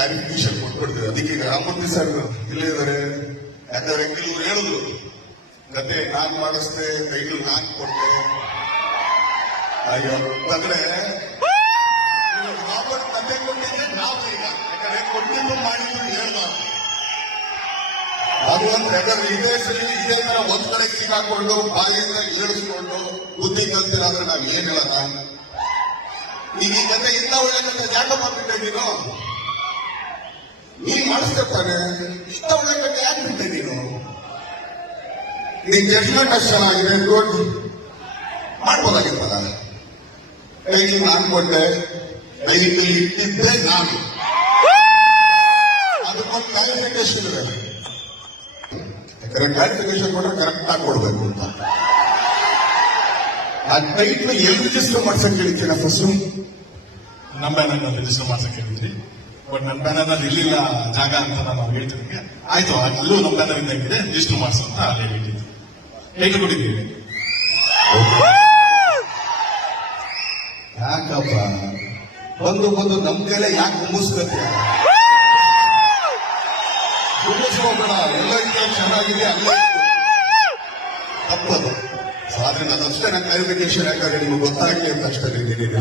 Clarification ಕೊಟ್ಬಿಡ್ತೀವಿ ಅದಕ್ಕೆ ಈಗ Ramamurthy sir ಇಲ್ಲೇ ಇದ್ದಾರೆ ಯಾಕಂದ್ರೆ ಕೆಲವರು ಹೇಳಿದ್ರು ಕತೆ ನಾನ್ ಮಾಡಿಸ್ದೆ ಟೈಟಲ್ ನಾನ್ ಕೊಟ್ಟೆ. ಅಯ್ಯೋ ಇವಾಗ ರಾಬರ್ಟ್ ಕತೆ ಕೊಟ್ಟಿದ್ರೆ ನಾವು ಈಗ. ಯಾಕಂದ್ರೆ ಕೊಟ್ಟಿದ್ದು ಮಾಡಿದ್ದು ಹೇಳ್ಬಾರ್ದು. ಅದು ಒಂದು ಯಾಕಂದ್ರೆ ಇದೇ ಸರಿ ಇದೇ ತರ ಒಂದ್ ಕಡೆ ಹಾಕೊಂಡು, ಬಾಯಿಂದ ಏಳಿಸ್ಕೊಂಡು ಬುದ್ಧಿ ಕಲ್ತಿರಾದ್ರೆ ನಾವ್ ಏನ್ ಹೇಳೋಣ ಈಗ ಈ ಕತೆ ಇಂಥ ಒಳ್ಳೆ ಕತೆ ಯಾಕಪ್ಪ ಬಂದ್ಬಿಟ್ಟೆ ನೀನು ನೀನ್ ಮಾಡಿಸ್ಕೊತಾನೆ ಒಳ್ಳೆ ಕತೆ ಯಾಕೆ ಬಿಟ್ಟೆ ನೀನು? ನಿನ್ ಜಡ್ಜ್ಮೆಂಟ್ ಅಷ್ಟು ಚೆನ್ನಾಗಿದೆ ಗುಡ್ ಮಾಡ್ಬೋದಾಗಿರ್ತದ ಕೈಲಿ ನಾನು ಕೊಟ್ಟೆ ಕೈಲಿ ಇಟ್ಟಿದ್ದೆ ನಾನು. ಅದಕ್ಕೊಂದು ಕ್ಲಾರಿಫಿಕೇಶನ್ ಇದೆ. ಯಾಕಂದ್ರೆ ಕ್ಲಾರಿಫಿಕೇಶನ್ ಕೂಡ ಕರೆಕ್ಟ್ ಆಗಿ ಕೊಡ್ಬೇಕು ಅಂತ. ಆ ಟೈಟ್ಲ್ ಎಲ್ಲಿ ರಿಜಿಸ್ಟರ್ ಮಾಡ್ಸಕ್ ಹೇಳ್ತೀರಾ ಫಸ್ಟ್ ನಮ್ಮ ರಿಜಿಸ್ಟರ್ ಮಾಡ್ಸಕ್ ಹೇಳಿದ್ರಿ ಬಟ್ ನನ್ನ ಬ್ಯಾನರ್ನಲ್ಲಿ ಇರ್ಲಿಲ್ಲ ಜಾಗ ಅಂತ ನಾನು ಹೇಳ್ತಿದ್ದೆ ಆಯ್ತು ಅಲ್ಲೂ ನಮ್ಮ ಬ್ಯಾನರ್ ಇದ್ದಂಗಿದೆ ರಿಜಿಸ್ಟರ್ ಮಾಡಿಸು ಅಂತ ಅಲ್ಲೇ ಹೇಳಿದ್ದೆ ಹೇಗೆ ಕೊಟ್ಟಿದ್ದೀವಿ ಯಾಕಪ್ಪ? ಬಂದು ಬಂದು ನಮ್ ಕೈಲೇ ಯಾಕೆ ಮುಗಿಸ್ಕತ್ತೆ ಮುಗಿಸ್ಕೋಬೇಡ ಚೆನ್ನಾಗಿದೆ, ಅಲ್ಲ. ತಪ್ಪದು. ಆದ್ರೆ ನಾನು ಅಷ್ಟೇ ನನ್ನ ಕ್ಲಾರಿಫಿಕೇಶನ್ ಯಾಕಂದ್ರೆ ನಿಮ್ಗೆ ಗೊತ್ತಾಗಲಿ ಅಂತ ಅಷ್ಟೇ ಹೇಳಿದ್ದೀನಿಲ್ಲ